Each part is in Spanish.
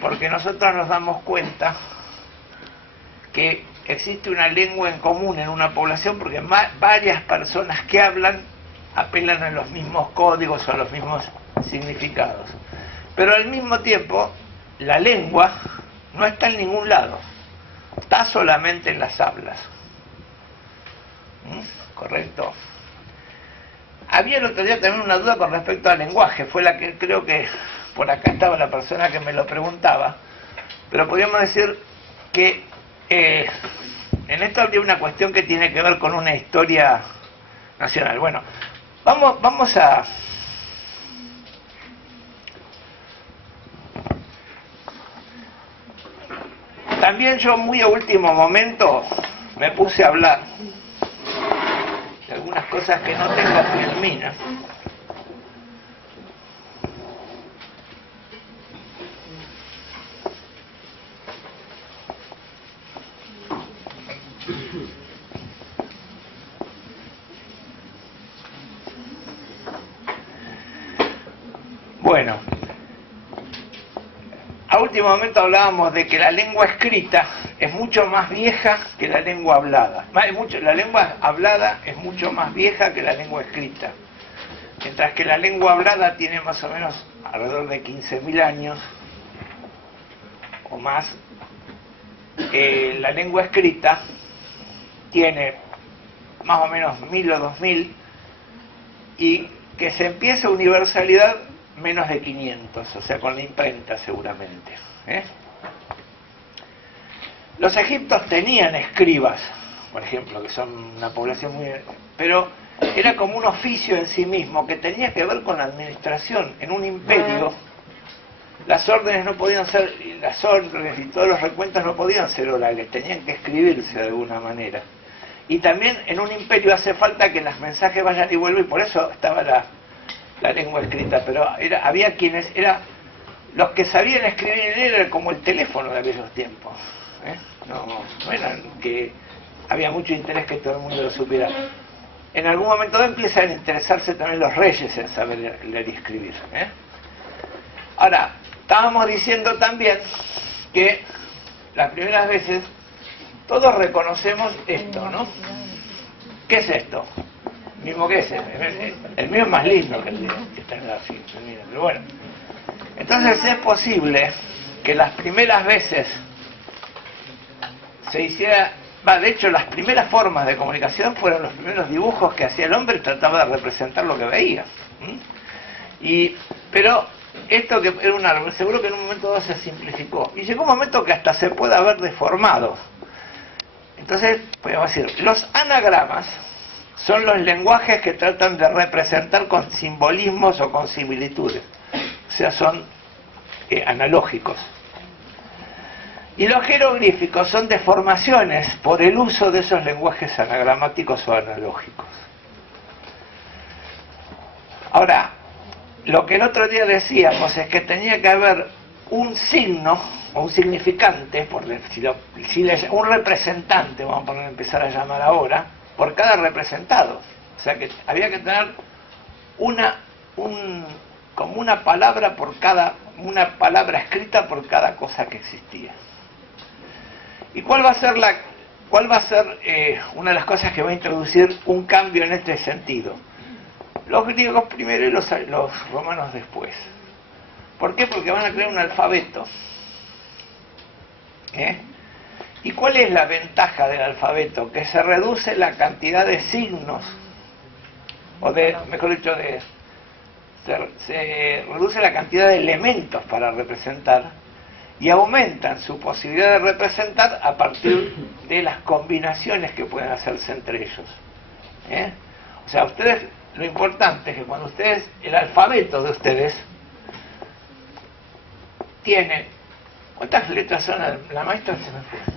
porque nosotros nos damos cuenta que existe una lengua en común en una población porque varias personas que hablan apelan a los mismos códigos o a los mismos significados. Pero al mismo tiempo, la lengua no está en ningún lado, está solamente en las hablas. ¿Correcto? Había el otro día también una duda con respecto al lenguaje, fue la que creo que por acá estaba la persona que me lo preguntaba, pero podríamos decir que en esto habría una cuestión que tiene que ver con una historia nacional. Bueno, vamos a... También yo muy a último momento me puse a hablar de algunas cosas que no tengo firmina. Bueno, a último momento hablábamos de que la lengua escrita es mucho más vieja que la lengua hablada. La lengua hablada es mucho más vieja que la lengua escrita, mientras que la lengua hablada tiene más o menos alrededor de 15.000 años o más. La lengua escrita tiene más o menos 1.000 o 2.000, y que se empieza universalidad menos de 500, o sea, con la imprenta seguramente. Los egipcios tenían escribas, por ejemplo, que son una población muy... pero era como un oficio en sí mismo que tenía que ver con la administración. En un imperio, las órdenes no podían ser, las órdenes y todos los recuentos no podían ser orales, tenían que escribirse de alguna manera. Y también en un imperio hace falta que los mensajes vayan y vuelvan, y por eso estaba la lengua escrita, pero había quienes los que sabían escribir era como el teléfono de aquellos tiempos, no eran que había mucho interés que todo el mundo lo supiera. En algún momento empiezan a interesarse también los reyes en saber leer y escribir. Ahora, estábamos diciendo también que las primeras veces todos reconocemos esto, ¿no? ¿Qué es esto? Mismo que ese, el mío es más lindo que el que está en la cinta, pero bueno. Entonces es posible que las primeras veces se hiciera, de hecho las primeras formas de comunicación fueron los primeros dibujos que hacía el hombre y trataba de representar lo que veía. Pero esto que era un árbol, seguro que en un momento dado se simplificó, y llegó un momento que hasta se puede haber deformado. Entonces, podemos decir, los anagramas son los lenguajes que tratan de representar con simbolismos o con similitudes, o sea, son analógicos. Y los jeroglíficos son deformaciones por el uso de esos lenguajes anagramáticos o analógicos. Ahora, lo que el otro día decíamos es que tenía que haber un signo o un significante, un representante, vamos a empezar a llamar ahora, por cada representado. O sea que había que tener como una palabra por una palabra escrita por cada cosa que existía. ¿Y cuál va a ser una de las cosas que va a introducir un cambio en este sentido? Los griegos primero y los romanos después. ¿Por qué? Porque van a crear un alfabeto. ¿Y cuál es la ventaja del alfabeto? Que se reduce la cantidad de signos, o mejor dicho, se reduce la cantidad de elementos para representar, y aumentan su posibilidad de representar a partir de las combinaciones que pueden hacerse entre ellos. O sea, ustedes, lo importante es que cuando el alfabeto de ustedes tiene... ¿Cuántas letras son? La maestra se me fue.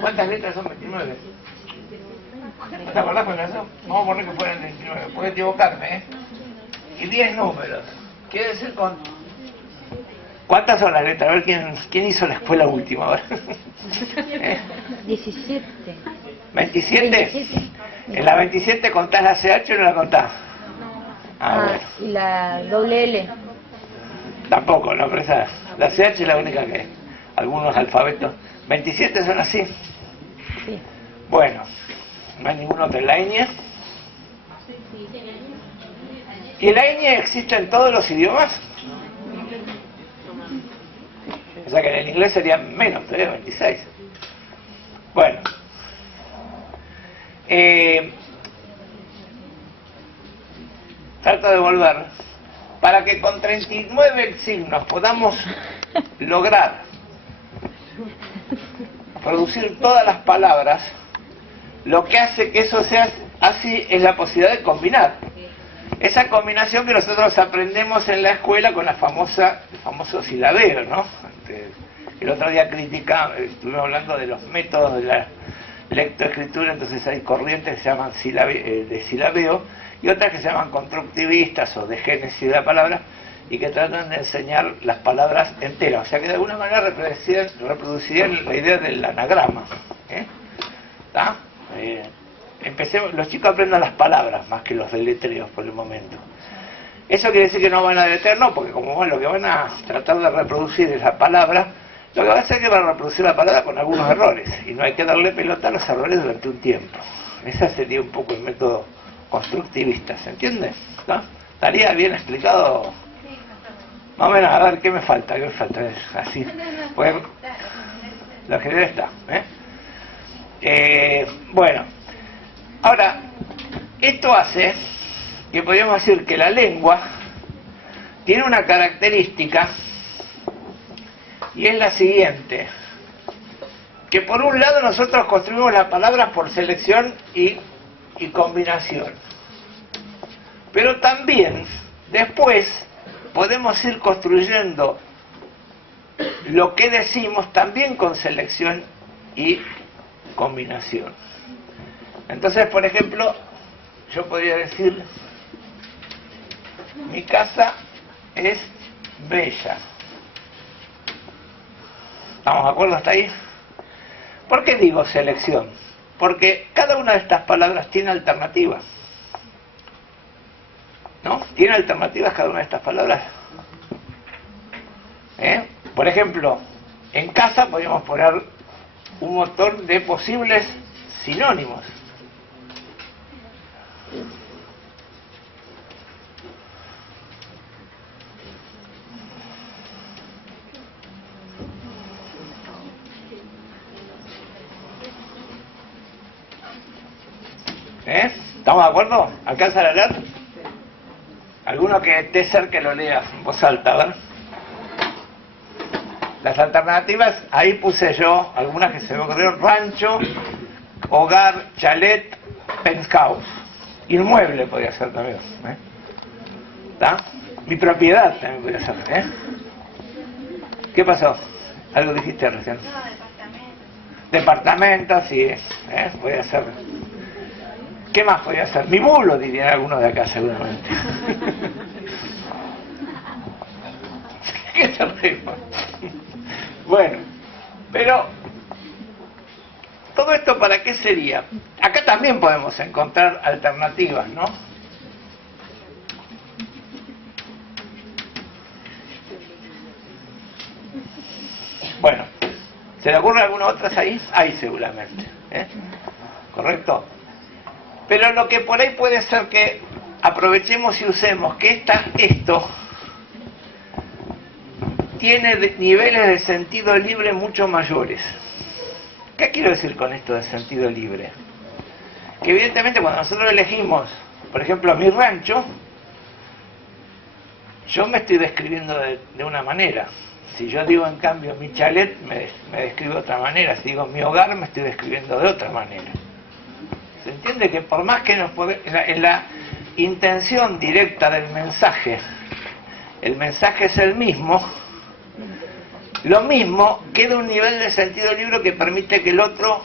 ¿Cuántas letras son? 29. ¿Te acordás con eso? Vamos a poner que fueran 29. Puedo equivocarme, Y 10 números. Quiere decir con... ¿Cuántas son las letras? A ver quién hizo la escuela última. A ver. 17. ¿27? 27. ¿En la 27 contás la CH o no la contás? Bueno. Y la doble L. Tampoco, no, pero esa, la CH es la única que algunos alfabetos. 27 son así. Sí. Bueno, no hay ningún otro. La ñ. ¿Y la ñ existe en todos los idiomas? O sea que en el inglés sería menos, todavía 26. Bueno. Trato de volver. Para que con 39 signos podamos lograr producir todas las palabras, lo que hace que eso sea así es la posibilidad de combinar. Esa combinación que nosotros aprendemos en la escuela con el famoso silabeo, ¿no? El otro día estuvimos hablando de los métodos de la lectoescritura, entonces hay corrientes que se llaman de silabeo y otras que se llaman constructivistas o de génesis de la palabra y que tratan de enseñar las palabras enteras, o sea que de alguna manera reproducirían la idea del anagrama. ¿Está? Empecemos, los chicos aprendan las palabras más que los deletreos por el momento. Eso quiere decir que no van a deletrear, no, porque como lo que van a tratar de reproducir es la palabra, lo que va a hacer es que van a reproducir la palabra con algunos errores, y no hay que darle pelota a los errores durante un tiempo. Ese sería un poco el método constructivista, ¿se entiende? ¿No? ¿Estaría bien explicado? Más o menos, a ver, ¿qué me falta? ¿Qué me falta? Es así. Pues, lo general está. Bueno, ahora, esto hace que podríamos decir que la lengua tiene una característica y es la siguiente, que por un lado nosotros construimos las palabras por selección y combinación, pero también después podemos ir construyendo lo que decimos también con selección y combinación. Entonces, por ejemplo, yo podría decir: mi casa es bella. ¿Estamos de acuerdo hasta ahí? ¿Por qué digo selección? Porque cada una de estas palabras tiene alternativas. ¿No? ¿Tiene alternativas cada una de estas palabras? Por ejemplo, en casa podríamos poner un montón de posibles sinónimos. ¿Estamos de acuerdo? ¿Alcanza a leer? ¿Alguno que esté cerca que lo lea en voz alta? A ver. Las alternativas, ahí puse yo algunas que se me ocurrieron: rancho, hogar, chalet, penthouse. Inmueble podría ser también. ¿Está? Mi propiedad también podría ser. ¿Qué pasó? ¿Algo dijiste recién? No, departamento. Departamento, sí. Podría ser. ¿Qué más podría ser? Mi bulo, dirían algunos de acá seguramente. ¿Qué te reímos? Bueno, pero ¿todo esto para qué sería? Acá también podemos encontrar alternativas, ¿no? Bueno, ¿se le ocurren algunas otras ahí? Ahí seguramente. ¿Correcto? Pero lo que por ahí puede ser que aprovechemos y usemos que esto tiene niveles de sentido libre mucho mayores. ¿Qué quiero decir con esto de sentido libre? Que evidentemente cuando nosotros elegimos, por ejemplo, mi rancho, yo me estoy describiendo de una manera. Si yo digo en cambio mi chalet, me describo de otra manera. Si digo mi hogar, me estoy describiendo de otra manera. ¿Se entiende? Que por más que en la intención directa del mensaje, el mensaje es el mismo, lo mismo queda un nivel de sentido libre que permite que el otro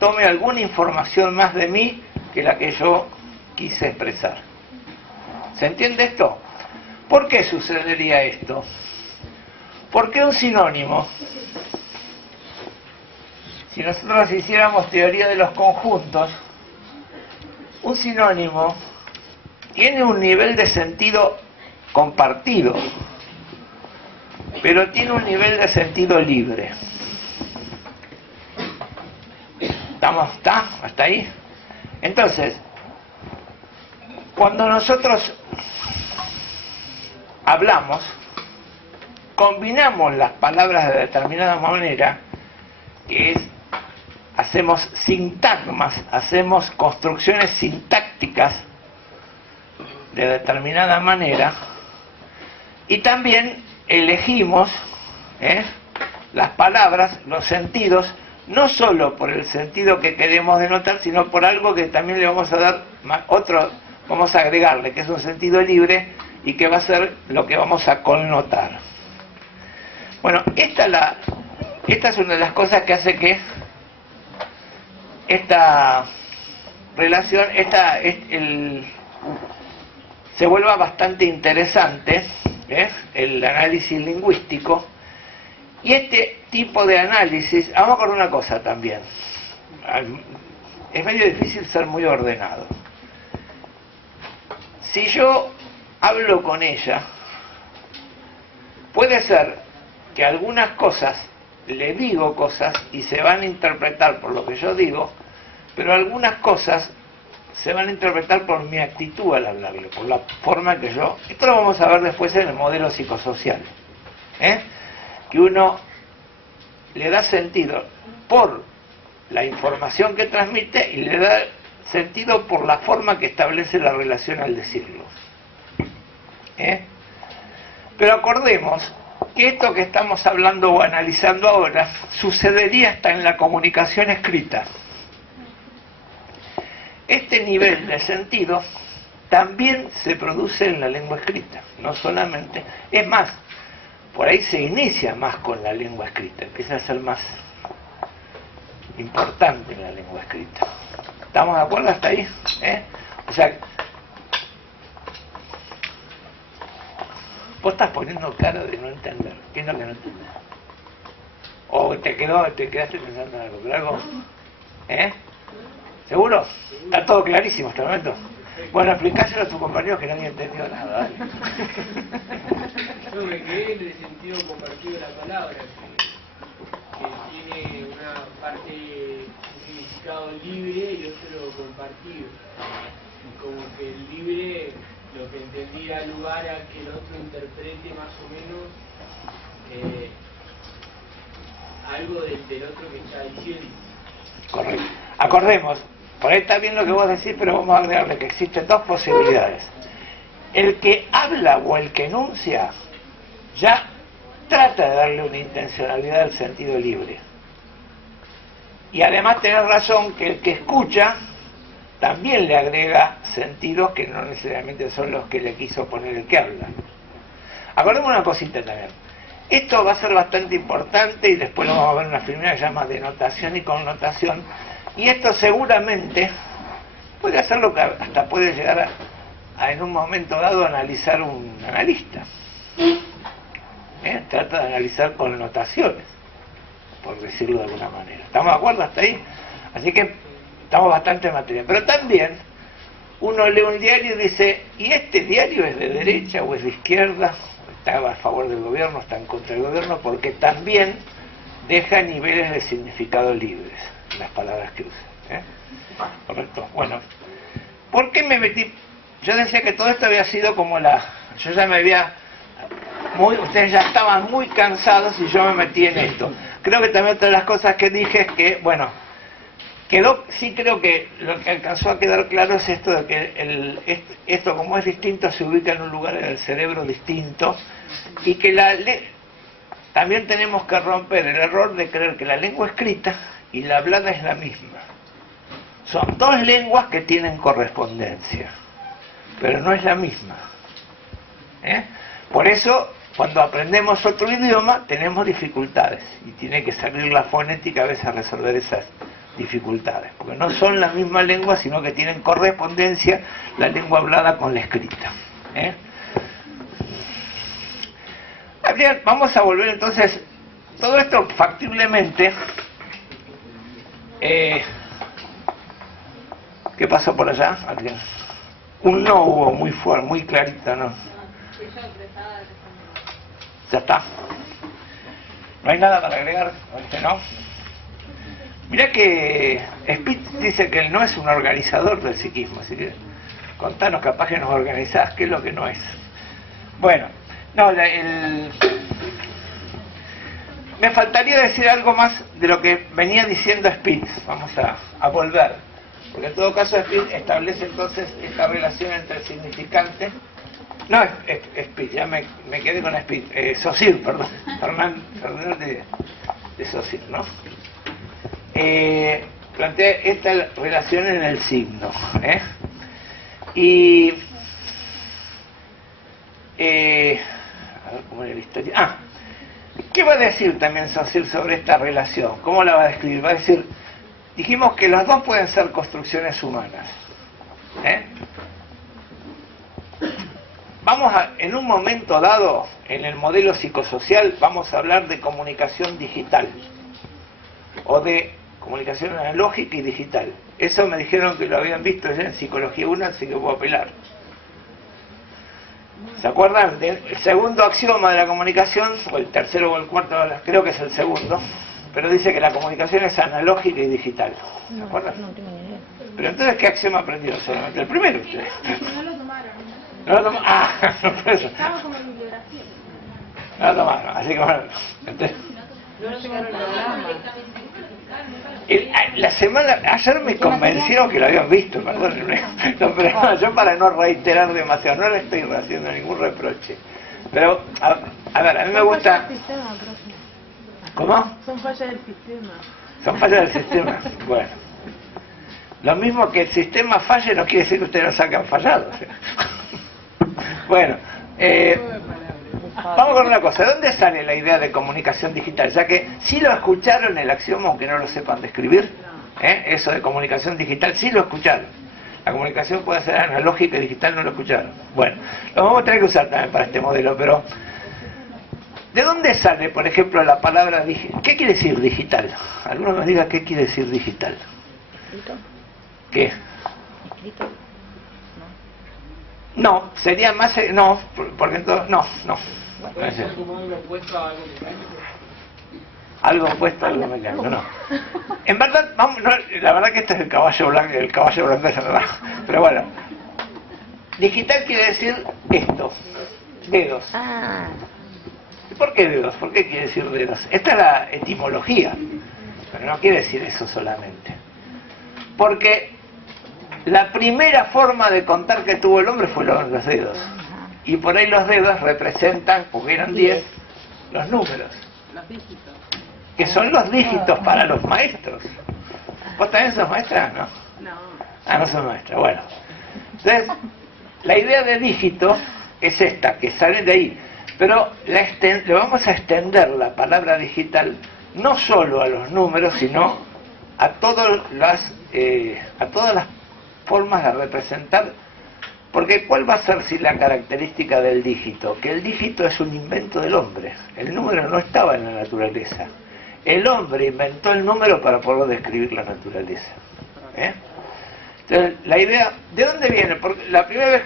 tome alguna información más de mí que la que yo quise expresar. ¿Se entiende esto? ¿Por qué sucedería esto? Porque un sinónimo, si nosotros hiciéramos teoría de los conjuntos, un sinónimo tiene un nivel de sentido compartido, pero tiene un nivel de sentido libre. ¿Está? ¿Hasta ahí? Entonces, cuando nosotros hablamos, combinamos las palabras de determinada manera, que es, hacemos sintagmas, hacemos construcciones sintácticas de determinada manera, y también elegimos las palabras, los sentidos, no solo por el sentido que queremos denotar, sino por algo que también le vamos a dar otro, vamos a agregarle, que es un sentido libre y que va a ser lo que vamos a connotar. Bueno, esta es una de las cosas que hace que esta relación, se vuelva bastante interesante, el análisis lingüístico. Y este tipo de análisis, vamos con una cosa también, es medio difícil ser muy ordenado. Si yo hablo con ella, puede ser que algunas cosas, le digo cosas y se van a interpretar por lo que yo digo, pero algunas cosas se van a interpretar por mi actitud al hablarle, por la forma que yo... Esto lo vamos a ver después en el modelo psicosocial, que uno le da sentido por la información que transmite y le da sentido por la forma que establece la relación al decirlo. Pero acordemos que esto que estamos hablando o analizando ahora sucedería hasta en la comunicación escrita. Este nivel de sentido también se produce en la lengua escrita, no solamente, es más, por ahí se inicia más con la lengua escrita, empieza a ser más importante en la lengua escrita. ¿Estamos de acuerdo hasta ahí? O sea, vos estás poniendo cara de no entender. ¿Qué es lo que no entendés? ¿O te quedaste pensando en algo? ¿Pero algo? ¿Seguro? Está todo clarísimo hasta el momento. Bueno, explicáselo a tus compañeros que nadie entendió nada. ¿Vale? Yo me quedé en el sentido compartido de la palabra, que tiene una parte, un significado libre y otro compartido. Y como que el libre, lo que entendí, da lugar a que el otro interprete más o menos algo del otro que está diciendo. Correcto. Acordemos, por ahí está bien lo que vos decís, pero vamos a agregarle que existen dos posibilidades. El que habla o el que enuncia ya trata de darle una intencionalidad al sentido libre. Y además tenés razón que el que escucha también le agrega sentidos que no necesariamente son los que le quiso poner el que habla. Acordemos una cosita también. Esto va a ser bastante importante y después lo vamos a ver en una primera que se llama denotación y connotación. Y esto seguramente puede hacer lo que hasta puede llegar a en un momento dado analizar un analista. Trata de analizar connotaciones, por decirlo de alguna manera. ¿Estamos de acuerdo hasta ahí? Así que estamos bastante en materia. Pero también uno lee un diario y dice, ¿y este diario es de derecha o es de izquierda? ¿Está a favor del gobierno, está en contra del gobierno? Porque también deja niveles de significado libres en las palabras que usa. ¿Correcto? Bueno, ¿por qué me metí? Yo decía que todo esto había sido como yo ya me había... ustedes ya estaban muy cansados y yo me metí en esto. Creo que también otra de las cosas que dije es que, bueno, sí creo que lo que alcanzó a quedar claro es esto de que esto como es distinto se ubica en un lugar en el cerebro distinto y que también tenemos que romper el error de creer que la lengua escrita y la hablada es la misma. Son dos lenguas que tienen correspondencia, pero no es la misma. Por eso, cuando aprendemos otro idioma, tenemos dificultades y tiene que salir la fonética a veces a resolver esas dificultades, porque no son la misma lengua, sino que tienen correspondencia la lengua hablada con la escrita. Vamos a volver entonces, todo esto factiblemente, ¿qué pasó por allá? Un no hubo muy fuerte, muy clarito, ¿no? Ya está. ¿No hay nada para agregar? ¿No? Mirá que Spitz dice que él no es un organizador del psiquismo, así que contanos, capaz que nos organizás qué es lo que no es. Bueno, no, me faltaría decir algo más de lo que venía diciendo Spitz. Vamos a volver, porque en todo caso Spitz establece entonces esta relación entre el significante. No, Spitz, ya me quedé con Spitz, Saussure, perdón, Fernández de Saussure, ¿no? Plantea esta relación en el signo, y a ver cómo era la historia. ¿Qué va a decir también Saussure sobre esta relación? ¿Cómo la va a describir? Va a decir, dijimos que los dos pueden ser construcciones humanas, en un momento dado, en el modelo psicosocial, vamos a hablar de comunicación digital o de comunicación analógica y digital. Eso me dijeron que lo habían visto ya en Psicología 1, así que puedo apelar. ¿Se acuerdan del segundo axioma de la comunicación? O el tercero o el cuarto, creo que es el segundo, pero dice que la comunicación es analógica y digital. ¿Se acuerdan? No tengo ni idea. Pero entonces, ¿qué axioma aprendieron? Solamente el primero ustedes. No lo tomaron. No lo tomaron. Por eso. Estaba como en bibliografía. No lo tomaron, así que bueno. Entonces, No nos llegaron a programa. Ayer me convencieron que lo habían visto, perdónenme. No, pero yo, para no reiterar demasiado, no le estoy haciendo ningún reproche. Pero, a ver, a mí me gusta... ¿Cómo? Son fallas del sistema. Son fallas del sistema. Bueno. Lo mismo que el sistema falle no quiere decir que ustedes no salgan fallados. Bueno, vamos con una cosa. ¿De dónde sale la idea de comunicación digital? Ya que sí lo escucharon el axioma, aunque no lo sepan describir. Eso de comunicación digital, sí lo escucharon. La comunicación puede ser analógica y digital, no lo escucharon. Bueno, lo vamos a tener que usar también para este modelo, pero... ¿de dónde sale, por ejemplo, la palabra digital? ¿Qué quiere decir digital? Alguno nos diga qué quiere decir digital. ¿Escrito? ¿Qué? ¿Escrito? No, sería más... no, porque entonces... No. Puede ser como algo opuesto a algo mecánico. Algo opuesto a algo mecánico, no. En verdad, la verdad que este es el caballo blanco es verdad. Pero bueno, digital quiere decir esto, dedos. ¿Y por qué dedos? ¿Por qué quiere decir dedos? Esta es la etimología, pero no quiere decir eso solamente. Porque la primera forma de contar que tuvo el hombre fue los dedos. Y por ahí los dedos representan, porque eran 10, los números. Los dígitos. Que son los dígitos para los maestros. ¿Vos también sos maestra? No. No. No sos maestra. Bueno. Entonces, la idea de dígito es esta, que sale de ahí. Pero le vamos a extender la palabra digital no solo a los números, sino a todas las formas de representar. Porque ¿cuál va a ser si la característica del dígito? Que el dígito es un invento del hombre. El número no estaba en la naturaleza. El hombre inventó el número para poder describir la naturaleza. Entonces, la idea, ¿de dónde viene? Porque la primera vez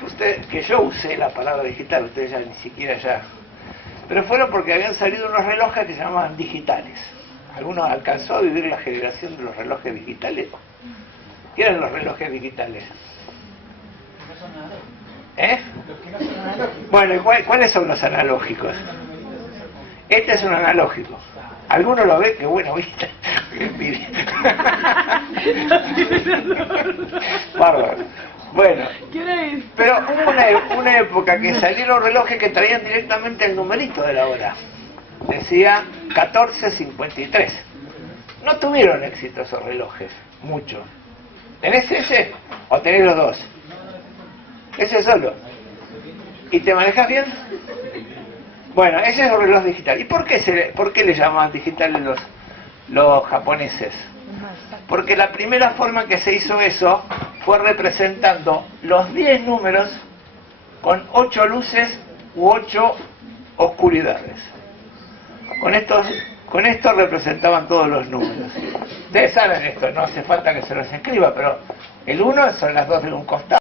que yo usé la palabra digital, ustedes ya ni siquiera ya... Pero fueron porque habían salido unos relojes que se llamaban digitales. ¿Alguno alcanzó a vivir la generación de los relojes digitales? ¿Qué eran los relojes digitales? Bueno, ¿cuáles son los analógicos? Este es un analógico. ¿Alguno lo ve? Qué bueno, ¿viste? Bárbaro. Bueno, pero hubo una época que salieron relojes que traían directamente el numerito de la hora. Decía 14:53. No tuvieron éxito esos relojes, mucho. ¿Tenés ese o tenés los dos? Ese solo. ¿Y te manejas bien? Bueno, ese es el reloj digital. ¿Y por qué le llamaban digitales los japoneses? Porque la primera forma que se hizo eso fue representando los 10 números con 8 luces u 8 oscuridades. Con esto representaban todos los números. Ustedes saben esto, no hace falta que se los escriba, pero el 1 son las 2 de un costado.